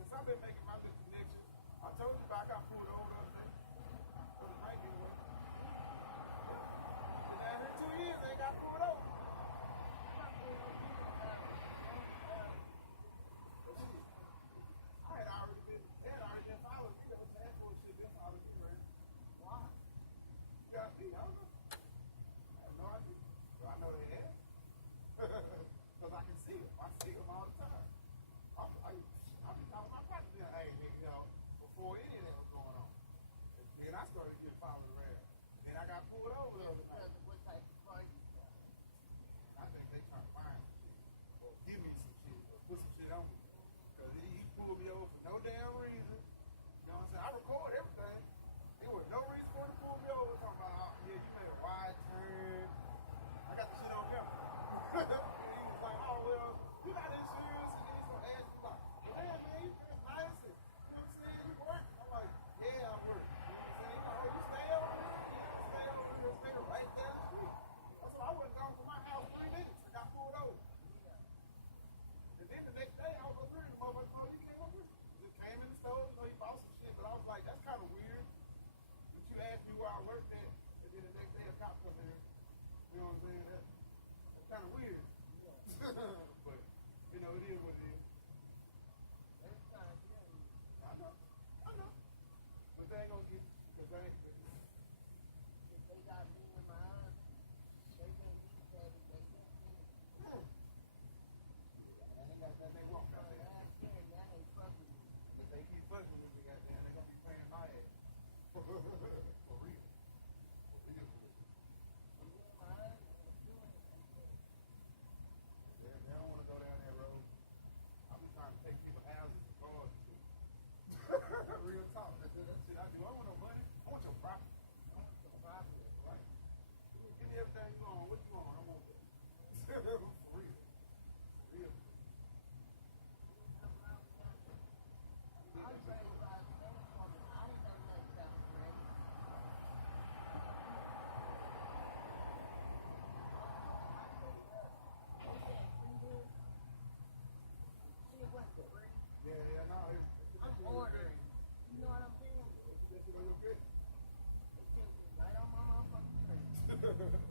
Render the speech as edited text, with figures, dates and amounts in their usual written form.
Since I've been making my little connections, I told you about I got pulled over the other day. For the break anyway. Been down here 2 years, they got pulled over. I had already been following me though. That bullshit been following me, man. Why? You got me, I don't know. I have no idea. But I know they have. Because I can see them. I see them all the time. I've been talking my partner, hey, you know, before any of that was going on. And then I started getting followed around. And I got pulled over the other night. What type of car you got? I think they trying to find some shit. Or give me some shit. Or put some shit on me. Because he pulled me over for no damn reason. You know what I'm saying? I record everything. There was no reason for him to pull me over. Talking about, oh, yeah, you made a wide turn. I got the shit on camera. And he was like, oh, well, you got insurance. And then he's going to ask me, like, yeah, man, you dress nice. And, you know what I'm saying? You work. I'm like, yeah, I work. You know what I'm saying? Oh, you stay over here? Yeah, stay over here. Stay right down the street. I said, I wasn't gone from my house 3 minutes. I got pulled over. And then the next day, I was over here. The motherfucker told me, you came over here. Just came in the store, you know, he bought some shit. But I was like, that's kind of weird. But you asked me where I worked at, and then the next day a cop come here. You know what I'm saying? That's kind of weird. But, you know, it is what it is. I know. But they ain't gonna get you because they ain't. If they got me in my eyes, they can't do that. They can't do it. And they got that they walk out there. That ain't fucking with me. If they keep fucking with me, goddamn, they gonna be playing my ass. For real. For real. Yeah, they don't want to go down that road. I be trying to take people's houses and cars and shit. Real talk. That's shit I do. I don't want no money. I want your property. I want your property, right? Give me everything you want. What you want? I want that. For real. For real. Yeah, no, I'm ordering. You know what I'm saying? That shit look good. It takes me right on my motherfucking face.